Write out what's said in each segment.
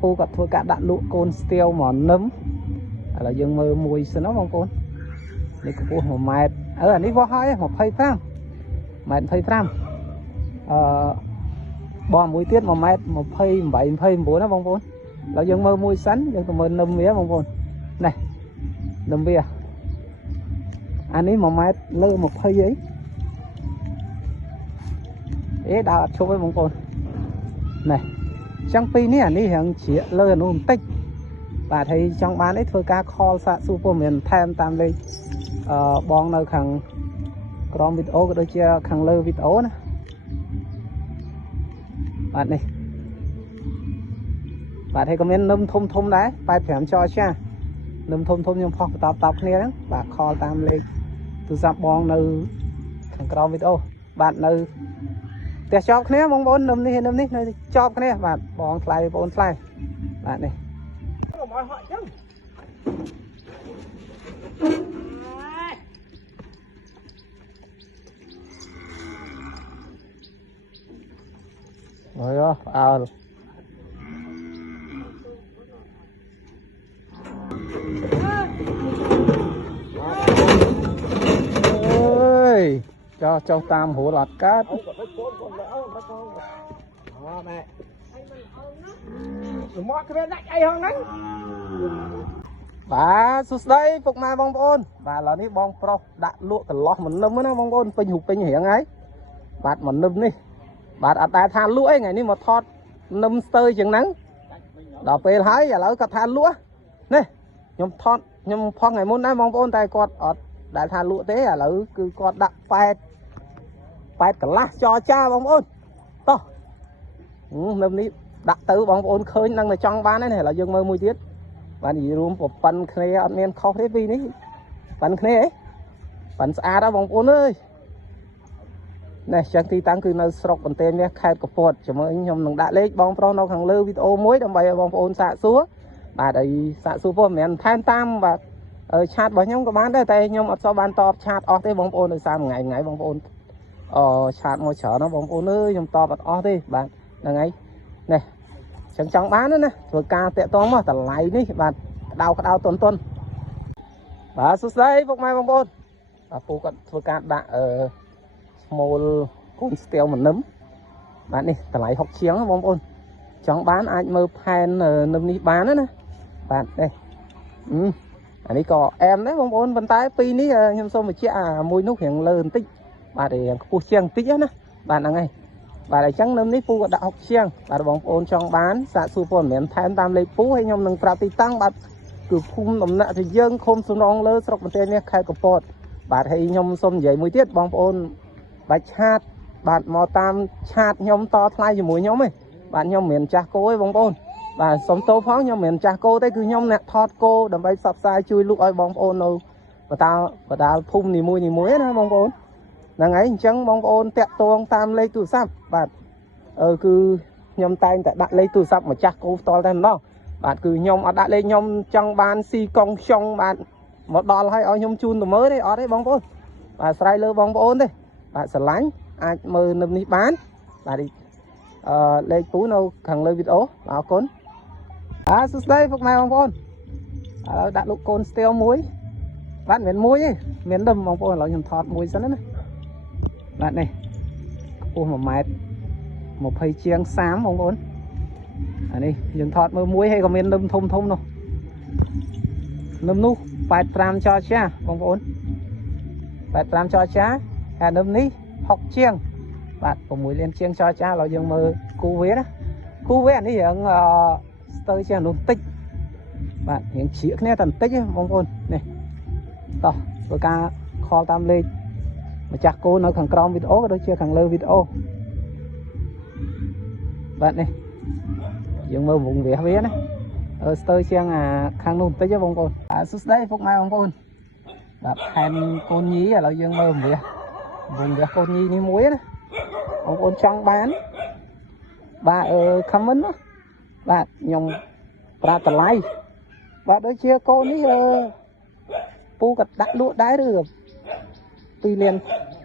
phu gặp thôi cả đạn lụa côn steel mà nấm là dương mơ mùi xin nó bông côn đi của một mệt ở đây có hai một phây phram mệt phây phram bò mũi tiết mà mệt một phây bảy phây bốn nó bông côn là dương mơ mùi sắn dương tụi mình nấm mía bông côn này nấm bia anh ấy mà mệt lơ một phây ấy ế đào cho với bông côn này trong pin này hiện chỉ lơ nó tích và thấy trong bán ấy thôi cá kho xạ super miền thêm tam lên bong nơi khang con vịt ố đôi chia khang lơ vịt ố nè bạn này bạn thấy có miếng nấm thôm thôm đấy bài phèm cho cha nấm thôm thôm nhưng phong tập tập này đó và kho tam lên từ dạp bong nơi khang con vịt ố bạn nơi để cho cái này mong muốn nấm đi nơi cho cái này bạn bong slide bạn này rồi đó ơi cho trong tam hổ lọt cát bà sụt đây phục mai bong bôn bà là ní bong pro đã lụa cả lọ mình nấm nó bong bôn pin hụt pin hiển ấy bạn mình nấm đi bạn ở tại than lũa ngày ní mà thọt nấm tơi chừng nắng đào về hái giờ lỡ cả than lũa nè nhom thọt nhom phong ngày môn này bong bôn tay cọt ở đại than lụa thế à lỡ cứ cọt đặt phai cả lá cho cha bong bôn to nấm ní đặt từ bong bôn khơi năng là trong bán này là dương mơ mùi tiết bạn gì luôn một phần khe anh em không thấy vì ní phần khe ấy phần xa đó bong bôn ơi này chẳng thì tăng cứ nơi sọc còn tên nhé khai của phật cho mới nhom nông đã lấy bong pro nó thằng lơ video muối đâm bay bong bôn xạ súa bà đầy xạ súa của mình tham tam và chat bảo nhóm có bán đây tay nhom ở sau ban top chat ở đây bong bôn rồi sao ngày ngày bong bôn chat ngồi chở nó bong bôn ơi nhom to bật ở đây bạn là ngày này chẳng chẳng bán nữa nè rồi ca tệ to mà tận lại đi bạn đau tuần bà sút đây phục mai bong bôn và phụ cận thôi ca đã small con steel mình nấm bạn đi tận lại học chiếng bong bôn chẳng bán anh mơ pan nấm đi bán nữa nè bạn đây anh ấy có em đấy bong bôn vận tải pi ní nhom xôm mà chia mùi nút hiện lớn tích bà để cô chiêng tích á nè bạn là ngay bà lại trắng nấm ní phu đã học chiêng bà bong bôn trong bán xạ super miền thêm tam lấy phú hay nhom nâng prati tăng bạn cứ khung nằm nạ thì dương không xuống rong lơ sọc một tên nhé khai của phật bà thấy nhom xôm dậy mùi tiết bong bôn bà chat bạn mò tam chat nhom to thay cho mũi nhóm ấy bạn nhom miền cha cô ấy bong bôn và sống tô pháo nhom miền cha cô tới cứ nhom nè thọt cô đầm bay sập sai chui lúc ấy bong bôn đâu và ta phun thì muối nó bong bôn là ngày chẳng bong bôn tẹt toang tam lấy tủ sắp bạn cứ nhom tay tại đặt lấy tủ sắp mà cha cô to lên đó bạn cứ nhom ở đặt lên nhom trong ban si công trong bạn một đòn hay ở nhom chun mới đấy ở đấy bong bôn và sai lơ bong bôn đây bạn sẽ lánh ai mơ nấm ní bán là đi lấy cú nâu thằng lơ video bảo côn sút đây phục này bong bôn đặt lục côn steel muối bạn miền muối ấy miền đầm bong bôn là nhầm thọt muối dẫn đấy bạn này một mét một phây chiang xám bong bôn này nhầm thọt mơ muối hay có miền đầm thôm đâu nấm nu phải làm cho cha bong bôn phải làm cho cha nấm ní học chiêng bạn có mũi lên chiêng cho cha là dương mơ cú vế đó cú vế này hiện tới chiêng nó tích bạn hiện chỉ cái này tần tích bong bôn này to rồi ca kho tam lên mà chặt cô nó thằng crom video đôi chia thằng lơ video bạn này dương mơ vùng vế vế này tới chiêng khang nôn tích chứ bong bôn sút đấy phúc mai bong bôn đặt thêm con nhí là dương mơ vùng vế con nhí ní muối này ông ôn trăng bán bà comment đó bà nhom ra tờ like bà đôi chia con ấy pu gặt đặt lụa đái được tùy liền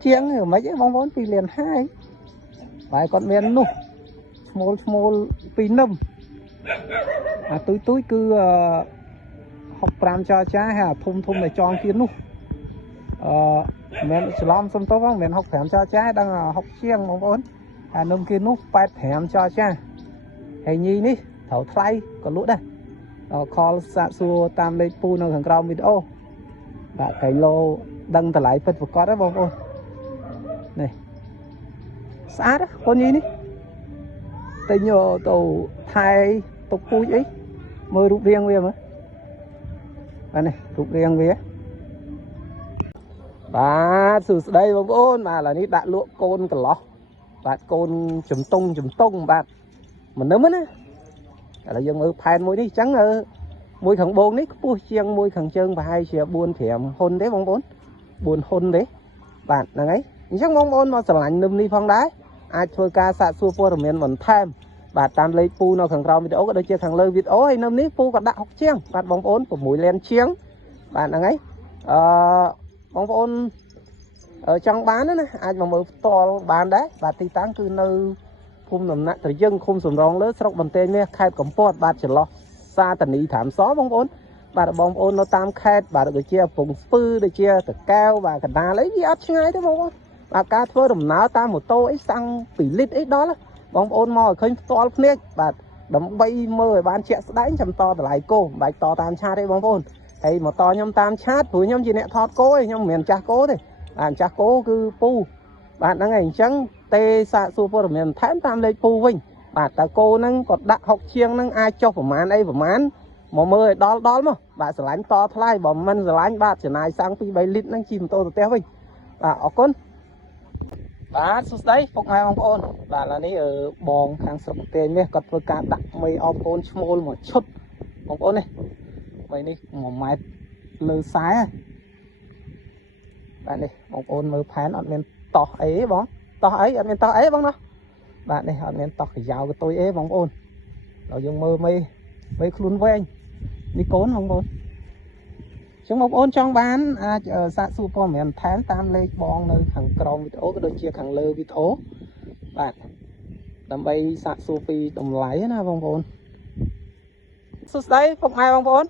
chiếng ở mấy cái bong bóng tùy liền hai vài con miền nu small pi nâm túi cứ học pram cho cha hay là thum để cho kia nút mình làm xong tốt không mình học thèm cho cha đang là học chiêng mong muốn nông kia nút phải thèm cho cha hay nhi ní thầu thay còn lũ đây call sạ xua tam lấy puនៅខាងក្រោមវីដេអូបាទកៃឡូដឹងតម្លៃពិតប្រកបđấyបងប្អូននេះស្អាតកូនញីនេះតែញទៅថែទុកពូជអីមើលរូបរាងវាមើលបាទនេះរូបរាងវាបាទសួស្ដីបងប្អូនបាទឥឡូវនេះដាក់លក់កូនកន្លោះបាទកូនជំតុងបាទមិននឹមណាឥឡូវយើងមើលផែនមួយនេះអញ្ចឹងមួយខាងបងនេះខ្ពស់ជាងមួយខាងជើងប្រហែលជា4-5ហ៊ុនទេបងប្អូន4ហ៊ុនទេបាទហ្នឹងហើយអញ្ចឹងបងប្អូនមកស្រឡាញ់នឹមនេះផងដែរអាចធ្វើការសាកសួរព័ត៌មានបន្ថែមបាទតាមលេខពូនៅខាងក្រោមវីដេអូក៏ដូចជាខាងលើវីដេអូហើយនឹមនេះពូក៏ដាក់6ជាងបាទបងប្អូន6លានជាងបាទហ្នឹងហើយបងប្អូនចង់បានណាអាចមកមើលផ្ទាល់បានដែរបាទទីតាំងគឺនៅភូមិដំណាក់ត្រយឹងឃុំសំរងលើស្រុកបន្ទាយមាសខេត្តកំពតបាទចន្លោះសាតនីត្រាំសបងប្អូនបាទបងប្អូននៅតាមខេត្តបាទដូចជាកំពង់ស្ពឺដូចជាតកែវបាទកណ្ដាលអីវាអត់ឆ្ងាយទេបងប្អូនបាទការធ្វើដំណើរតាមម៉ូតូអីសាំង2លីត្រអីដល់បងប្អូនមកឲ្យឃើញផ្ទាល់ភ្នែកបាទដើម្បីមើលឲ្យបានជាក់ស្ដែងចាំតតម្លៃគោមិនបាច់តតាមឆាតទេបងប្អូនហើយម៉ូតូខ្ញុំតាមឆាតព្រោះខ្ញុំជាអ្នកថតគោឯងខ្ញុំមិនមែនចាស់គោទេបាទចាស់គោគឺពូបាទហ្នឹងហើយអញ្ចឹងទេសាកសួរព័ត៌មានបន្ថែមតាមលេខពូវិញបាទតើគោហ្នឹងក៏ដាក់6ជាងហ្នឹងអាចចុះប្រមាណអីប្រមាណមកមើលឲ្យដល់មកបាទស្រឡាញ់តថ្លៃបើមិនស្រឡាញ់បាទចំណាយសាំង2-3លីត្រហ្នឹងជិះម៉ូតូទៅផ្ទះវិញបាទអរគុណបាទសួស្ដីពុកម៉ែបងប្អូនបាទឥឡូវនេះបងខាងស្រុកទេនេះគាត់ធ្វើការដាក់មីអបកូនឈ្មោលមកឈុតបងប្អូននេះមីនេះ1ម៉ែត្រលើខ្សែបាទនេះបងប្អូនមើលផែនអត់មានតោះអីបងតោះអីអត់មានតោះអីបងណាបាទនេះអត់មានតោះកាយ៉ាវកតុយអីបងប្អូនដល់យើងមើលមីខ្លួនវែងនេះកូនបងប្អូនចឹងបងប្អូនចង់បានអាចសាកសួរព័ត៌មានបន្ថែមតាមលេខបងនៅខាងក្រោមវីដេអូក៏ដូចជាខាងលើវីដេអូបាទដើម្បីសាកសួរពីតម្លៃណាបងប្អូនសួស្ដីពុកម៉ែបងប្អូន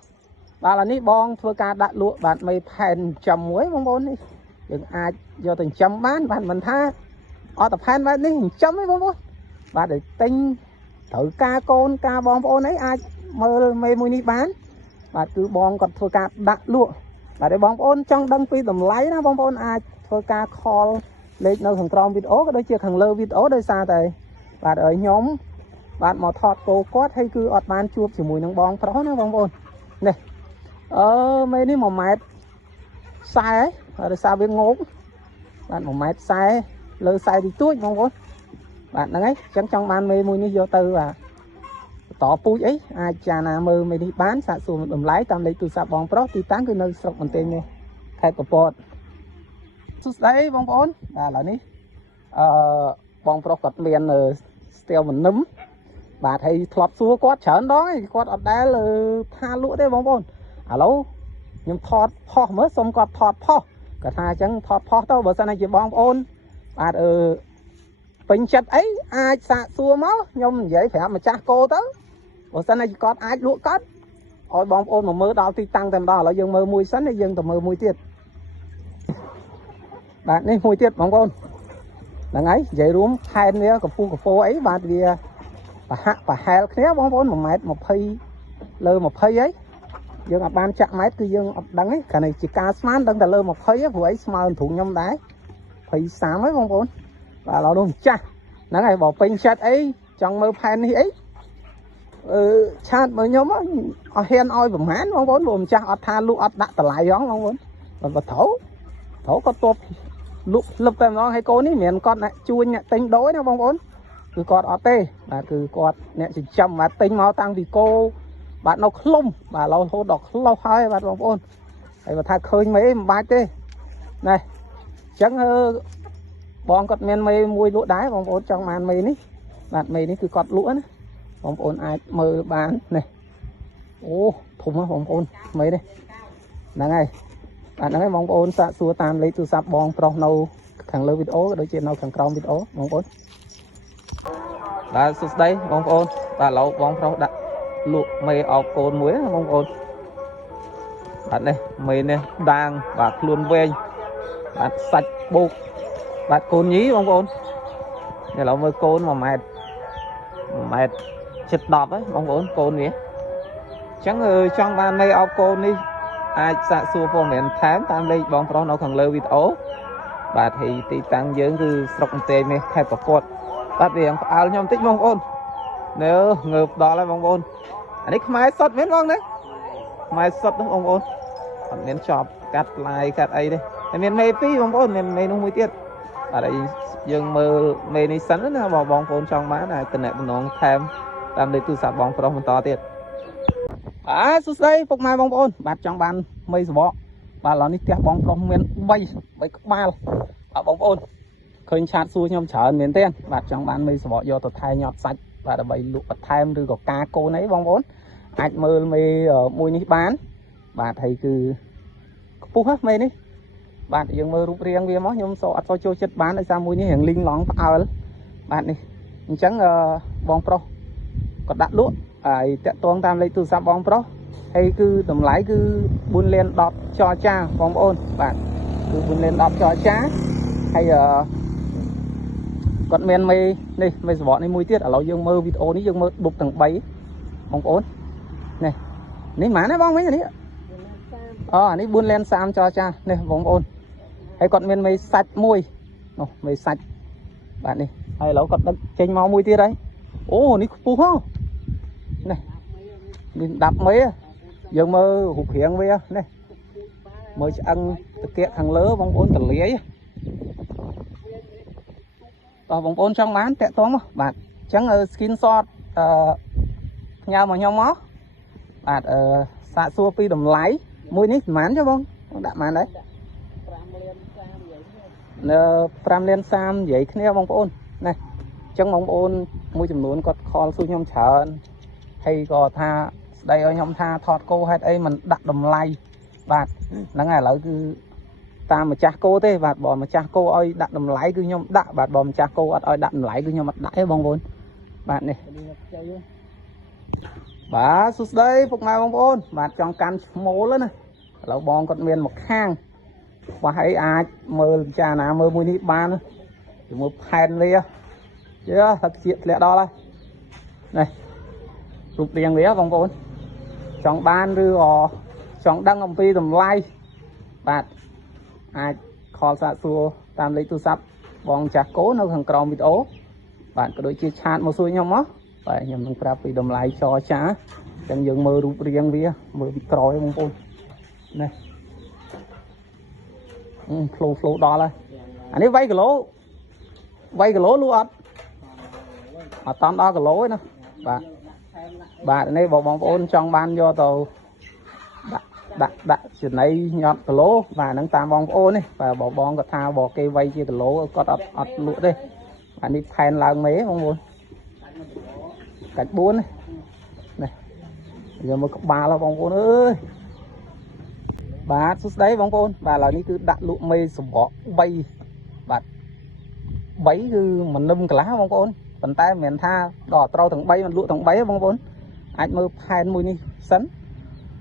បាទឥឡូវនេះបងធ្វើការដាក់លក់បាទមីផែនចំមួយបងប្អូននេះយើងអាចយកទៅចិញ្ចឹមបានបាទមិនថាអត់តែផែនបែបនេះចិញ្ចឹមទេបងប្អូនបាទđểទិញត្រូវការកូនការបងប្អូនអីអាចមើលមីមួយនេះបានបាទគឺបងគាត់ធ្វើការដាក់លក់បាទឲ្យបងប្អូនចង់ដឹងពីតម្លៃណាបងប្អូនអាចធ្វើការ call លេខនៅខាងក្រោមវីដេអូក៏ដូចជាខាងលើវីដេអូដោយសារតែបាទឲ្យខ្ញុំបាទមកថតគោគាត់ហើយគឺអត់បានជួបជាមួយនឹងបងប្រុសណាបងប្អូននេះមេនេះ1ម៉ែត្រខ្សែហើយដោយសារវាងោកបាទ1ម៉ែត្រខ្សែលើខ្សែទីទួចបងប្អូនបាទហ្នឹងហើយអញ្ចឹងចង់បានមេមួយនេះយកទៅបាទតពូជអីអាចចាណាមើលមេនេះបានសាកសួរតម្លៃតាមលេខទូរស័ព្ទបងប្រុសទីតាំងគឺនៅស្រុកបន្ទាយមាសខេត្តកំពតសួស្ដីបងប្អូនបាទឥឡូវនេះបងប្រុសគាត់មានស្ទាវមនឹមបាទហើយធ្លាប់សួរគាត់ច្រើនដងហើយគាត់អត់ដែលថាលក់ទេបងប្អូនឥឡូវខ្ញុំថតផុសមើលសុំគាត់ថតផុសគាត់ថាអញ្ចឹងថតផុសទៅបើសិនជាបងប្អូនបាទពេញចិត្តអីអាចសាកសួរមកខ្ញុំនិយាយប្រាប់ម្ចាស់គោទៅបើសិនជាគាត់អាចលក់គាត់ឲ្យបងប្អូនមកមើលដល់ទីតាំងតែម្ដងឥឡូវយើងមើលមួយសិនហើយយើងទៅមើលមួយទៀតបាទនេះមួយទៀតបងប្អូនហ្នឹងហើយនិយាយរួមខែនវាកំពុះកពោអីបាទវាប្រហាក់ប្រហែលគ្នាបងប្អូន1ម៉ែត្រ20លើ20អីយើងអត់បានចាក់ម៉ែត្រគឺយើងអត់ដឹងទេគ្រាន់តែជាការស្មានដឹងតែលើ20ព្រោះអីស្មើនឹងទ្រូងខ្ញុំដែរ20 30ហើយបងប្អូនបាទឥឡូវនោះចាស់ហ្នឹងហើយបើពេញចិត្តអីចង់មើលផែននេះអីឆាតមើលខ្ញុំអត់ហ៊ានឲ្យប្រហែលបងប្អូនព្រោះម្ចាស់អត់ថាលក់អត់ដាក់តម្លៃហងបងប្អូនបើត្រូវគាត់ទប់លក់លឹបតែម្ដងហើយកូននេះមិនមែនគាត់អ្នកជួញអ្នកទិញដូរណាបងប្អូនគឺគាត់អត់ទេបាទគឺគាត់អ្នកចិញ្ចឹមបាទទិញមកតាំងពីគោបាទនៅឃ្លុំបាទរហូតដល់ខ្លុសហើយបាទបងប្អូនហើយបើថាឃើញមិនអីមិនបាច់ទេណែអញ្ចឹងបងគាត់មានមេមួយលក់ដែរបងប្អូនចង់បានមេនេះបាទមេនេះគឺគាត់លក់ណាបងប្អូនអាចមើលបាននេះអូធំណាបងប្អូនមេនេះហ្នឹងហើយបាទហ្នឹងហើយបងប្អូនសាកសួរតាមលេខទូរស័ព្ទបងប្រុសនៅខាងលើវីដេអូក៏ដូចជានៅខាងក្រោមវីដេអូបងប្អូនបាទសួស្ដីបងប្អូនបាទឥឡូវបងប្រុសដាក់ លក់មេអោបកូនមួយបងប្អូនបាទនេះមេនេះដាងបាទខ្លួនវែងបាទសាច់បូកបាទកូនញីបងប្អូនឥឡូវមើលកូន1 ម៉ែត្រជិត10ហ្នឹងបងប្អូនកូនវាអញ្ចឹងចង់បានមេអោបកូននេះអាចសាកសួរព័ត៌មានថែមតាមលេខបងប្រុសនៅខាងលើវីដេអូបាទហើយទីតាំងយើងគឺស្រុកអន្ទែមេខេត្តប្រកួតបាទវាផ្អើលខ្ញុំបន្តិចបងប្អូននៅងើបដល់ហើយបងប្អូនអានេះខ្មែរសុទ្ធមែនបងណាខ្មែរសុទ្ធបងប្អូនអត់មានចប់កាត់ឡាយកាត់អីទេតែមានមេពីរបងប្អូនមានមេនោះមួយទៀតបាទហើយយើងមើលមេនេះសិនណាបងប្អូនចង់បានអាចតំណងថែមតាមលេខទូរស័ព្ទបងប្រុសបន្តទៀតសួស្តីពុកម៉ែបងប្អូនបាទចង់បានមេសបកបាទឥឡូវនេះផ្ទះបងប្រុសមាន3ក្បាលបាទបងប្អូនឃើញឆាតសួរខ្ញុំច្រើនមែនទេបាទចង់បានមេសបកយកទៅថែញាត់សាច់បាទដើម្បីលក់បន្ថែមឬក៏ការកូនអីបងប្អូនអាចមើលមេមួយនេះបានបាទហើយគឺខ្ពស់ណាមេនេះបាទយើងមើលរូបរាងវាមកខ្ញុំអត់សូវចូលចិត្តបានដោយសារមួយនេះរៀងលីងឡងផ្អើលបាទនេះអញ្ចឹងបងប្រុសក៏ដាក់លក់ហើយតាក់ទងតាមលេខទូរស័ព្ទបងប្រុសហើយគឺតម្លៃគឺ4លាន10ចរចាបងប្អូនបាទគឺ4លាន10ចរចាហើយគាត់មានមេសបកនេះមួយទៀតឥឡូវយើងមើលវីដេអូនេះយើងមើលដុបទាំង3បងប្អូននេះម៉ានណាបងវិញនេះអានេះ4លាន30ចរចានេះបងប្អូនហើយគាត់មានមេសាច់មួយនោះមេសាច់បាទនេះហើយឥឡូវគាត់ដឹកចេញមកមួយទៀតហើយអូនេះខ្ពស់ហ៎នេះ10 មេយើងមើលរូបរាងវានេះមើលឆ្អឹងតាគៀកខាងលើបងប្អូនតលាយតោះបងប្អូនចង់បានតាក់ទងមកបាទអញ្ចឹងskin shot ផ្ញើមកខ្ញុំមកបាទសាកសួរពីតម្លៃមួយនេះប្រហែលចុះបងដាក់ប្រហែលដែរនៅ5លាន30និយាយគ្នាបងប្អូនណាអញ្ចឹងបងប្អូនមួយចំនួនគាត់ខលសួរខ្ញុំច្រើនហើយក៏ថាស្ដីឲ្យខ្ញុំថាថតគោហេតុអីមិនដាក់តម្លៃបាទហ្នឹងហើយឥឡូវគឺតាមម្ចាស់គោទេបាទបើម្ចាស់គោឲ្យដាក់តម្លៃគឺខ្ញុំដាក់បាទបើម្ចាស់គោអត់ឲ្យដាក់តម្លៃគឺខ្ញុំអត់ដាក់ទេបងប្អូនបាទនេះបាទសួស្ដីពុកម៉ែបងប្អូនបាទចង់កាន់ឈ្មោលណាឥឡូវបងគាត់មានមួយខាងបាទហើយអាចមើលពិចារណាមើលមួយនេះបានជាមួយផែនវាទឹកជាធ្លាក់ដល់ហើយនេះរូបរាងវាបងប្អូនចង់បានឬក៏ចង់ដឹងអំពីតម្លៃបាទអាចខលសាកសួរតាមលេខទូរស័ព្ទបងចាស់គោនៅខាងក្រោមវីដេអូបាទក៏ដូចជាឆាតមកសួរខ្ញុំមកបាទខ្ញុំនឹងប្រាប់ពីតម្លៃចរចាអញ្ចឹងយើងមើលរូបរាងវាមើលពីក្រោយបងប្អូននេះហ្លូដល់ហើយអានេះ8 គីឡូលក់អត់តាន់10 គីឡូទេណាបាទនេះបងប្អូនចង់បានយកទៅដាក់ចំណីញាត់គីឡូបាទហ្នឹងតាមបងប្អូននេះបាទបងគាត់ថាបើគេវាយជាគីឡូគាត់អត់លក់ទេបាទនេះផែនឡើងមេបងប្អូនកាច់4នេះយើងមើលក្បាលបងប្អូនអើយបាទសួស្ដីបងប្អូនបាទឥឡូវនេះគឺដាក់លក់មេសបក3បាទ3គឺមិននឹមកន្លះបងប្អូនប៉ុន្តែមិនមែនថាដល់ត្រូវទាំង3មិនលក់ទាំង3ទេបងប្អូនអាចមើលផែនមួយនេះសិន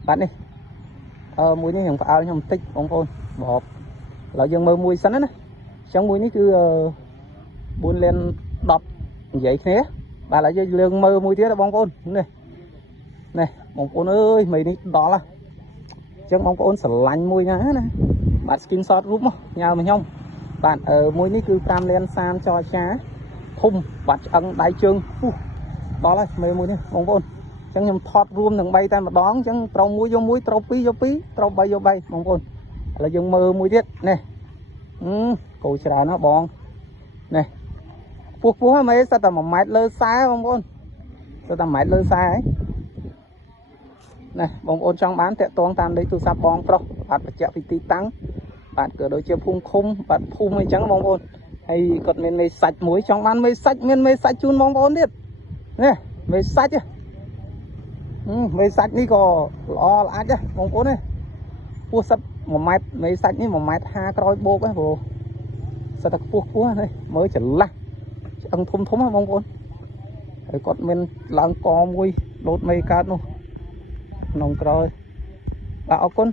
បាទនេះមួយនេះខ្ញុំផ្អើលខ្ញុំបន្តិចបងប្អូនបបឥឡូវយើងមើលមួយសិនណាអញ្ចឹងមួយនេះគឺ4លាន10និយាយគ្នាបាទឥឡូវយើងមើលមួយទៀតបងប្អូននេះបងប្អូនអើយមេនេះដល់ហើយអញ្ចឹងបងប្អូនស្រឡាញ់មួយណាបាទ skin shot រូបមកញ៉ាំមកខ្ញុំបាទមួយនេះគឺ5លាន30ចរចាធំបាទឆ្អឹងដៃជើងដល់ហើយមេមួយនេះបងប្អូនអញ្ចឹងខ្ញុំថតរួមទាំង3តែម្ដងអញ្ចឹងត្រូវមួយយកមួយត្រូវ2យក2ត្រូវ3យក3បងប្អូនឥឡូវយើងមើលមួយទៀតនេះគោច្រើនណាបងនេះពោះហ្នឹងមេសិតតែ1 ម៉ែត្រលើ40បងប្អូនសិតតែ1 ម៉ែត្រលើ40ហើយណាបងប្អូនចង់បានតាក់ទងតាមលេខទូរស័ព្ទបងប្រុសបាទបញ្ជាក់ពីទីតាំងបាទក៏ដូចជាភូមិឃុំបាទភូមិអីចឹងបងប្អូនហើយគាត់មានមេសាច់មួយចង់បានមេសាច់មានមេសាច់ជូនបងប្អូនទៀតនេះមេសាច់មេសាច់នេះក៏ល្អល្អអាចបងប្អូននេះពោះសិត1 ម៉ែត្រមេសាច់នេះ1 ម៉ែត្រ50ក្រោយបូកហ្នឹងព្រោះសិតតែខ្ពស់នេះមើលច្រឡះឆ្អឹងធំបងប្អូនហើយគាត់មានឡើងកមួយ lột mây cát luôn nông còi bà ốc con